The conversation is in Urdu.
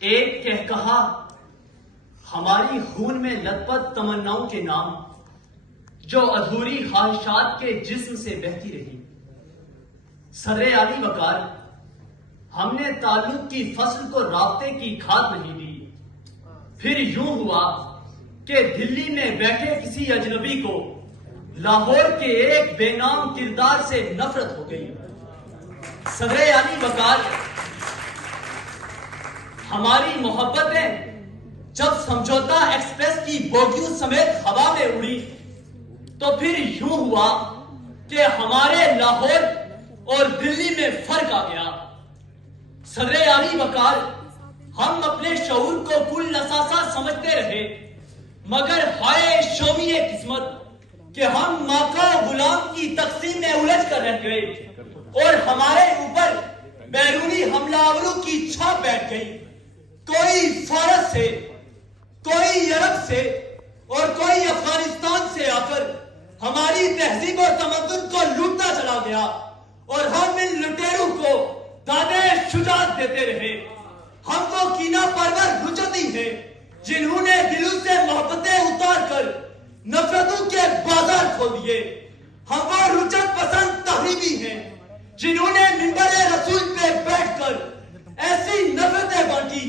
ایک کہا ہماری خون میں لطپت تمناؤں کے نام جو ادھوری خواہشات کے جسم سے بہتی رہی. صدر علی وقار ہم نے تعلق کی فصل کو رابطے کی کھاد نہیں دی. پھر یوں ہوا کہ دلی میں بیٹھے کسی اجنبی کو لاہور کے ایک بے نام کردار سے نفرت ہو گئی. صدر علی وقار ہماری محبتیں جب سمجھوتا ایکسپریس کی بوگیوں سمیت ہوا میں اڑی تو پھر یوں ہوا کہ ہمارے لاہور اور دلی میں فرق آ گیا. صدر علی وقار ہم اپنے شعور کو کل نساسا سمجھتے رہے مگر ہائے شومی قسمت کہ ہم ماقا غلام کی تقسیم میں الجھ کر رہ گئے اور ہمارے اوپر بیرونی حملہ آوروں کی چھاپ بیٹھ گئی. کوئی فارس سے، کوئی عرب سے اور کوئی افغانستان سے آ کر ہماری تہذیب و تمدن کو لوٹتا چلا گیا اور ہم ان لٹیروں کو دادے شجاعت دیتے رہے. ہم وہ کینہ پرور رجتی ہیں جنہوں نے دلوں سے محبتیں اتار کر نفرتوں کے بازار کھول دیے. ہم وہ رجت پسند تحریبی ہیں جنہوں نے منبر رسول پہ بیٹھ کر ایسی نفرتیں بانٹی